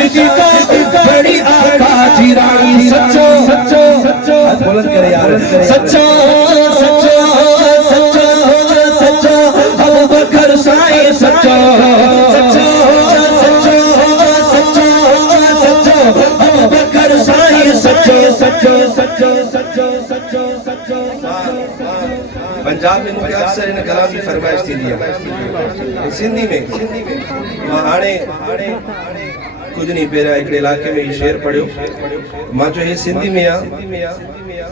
बड़ी आका जी रानी सच्चो सच्चो सच्चो बुलंद करे यार सच्चो सच्चो सच्चो सच्चो अबू बकर साईं सच्चो सच्चो सच्चो सच्चो सच्चो अबू बकर साईं सच्चो सच्चो सच्चो सच्चो सच्चो सच्चो पंजाब में मुझे अक्सर इन कलाम की फरमाइश थी है सिंधी में हाणे कुछ नहीं पेरा एक इलाके में शेर पढ़ियो मां जो ये सिंधी में आ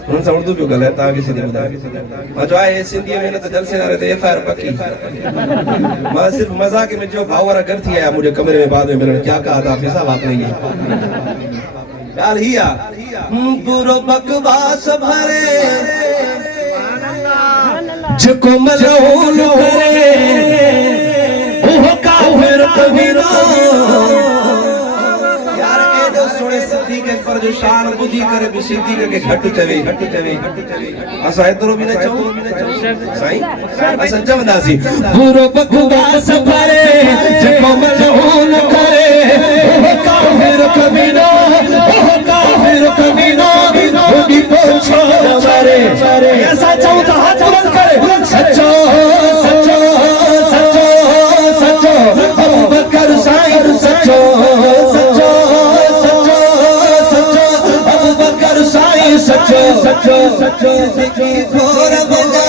हुन से उर्दू भी गलत ता भी सिंधी बुधा मां जो आए सिंधी में न तो जलसे ना रहते एफआईआर पक्की मां सिर्फ मजाक में जो भावरा घर थी आया मुझे कमरे में बाद में मैंने क्या कहा था फिसा बात नहीं है गाल ही आ बुरो बकवास भरे जको मलूल करे ओह काफिर कबीरा यार के जो सुने सिद्दीक पर जो शान बुद्धि करे भी सिद्दीक के घट चवे असा एतरो भी न चऊ साईं असा जमदासी बुरो बकवास भरे जको मलूल करे ओह काफिर कबीरा बुद्धि पोछो मारे ऐसा चाहूं तो हाथ बुलंद करे सच्चो सच्चो सच्चो सच्चो अबू बकर साईं सच्चो सच्चो सच्चो सच्चो अबू बकर साईं सच्चो सच्चो सच्चो सिद्दीकी घोर बना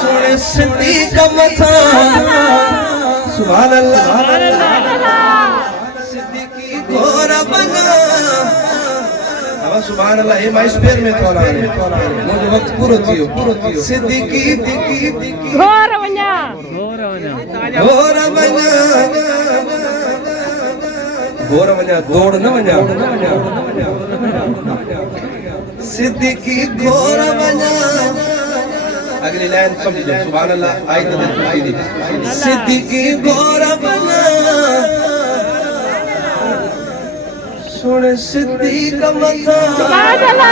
सुने सिद्दीक मथा सुभान अल्लाह सिद्दीकी घोर बना सुभान अल्लाह हे माइस पैर में थोड़ा मुझे वक्त पूरा थियो सिद्दीकी घोर वना दौड़ न वना सिद्दीकी घोर वना अगली लाइन समझ जाओ सुभान अल्लाह आई तो सिद्दीकी घोर वना सुन सिद्दीक मथा सुभान अल्लाह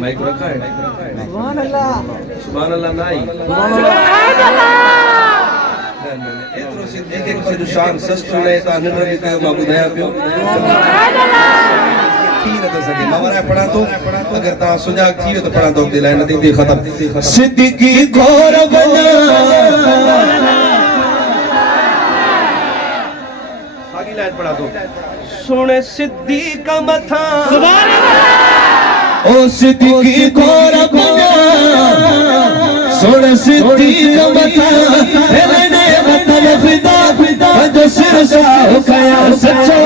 माइक रखा है सुभान अल्लाह नहीं सुभान अल्लाह एतरो सिद्दीक पर जो शान सस्तो ने ता निमर के कयो मां बुधाया पियो सुभान अल्लाह थी न तो सके मवरा पढ़ा तो अगर ता सुजाग थियो तो पढ़ा तो दिलाए न थी खत्म सिद्दीकी घोर बना लाइन पढ़ा दो सुने सिद्दीक मथा सुभान अल्लाह ओ सिद्दीकी घोर बना सुने सिद्दीक मथा मैंने मतलब फिदा जो सिर सा हो गया सच्चो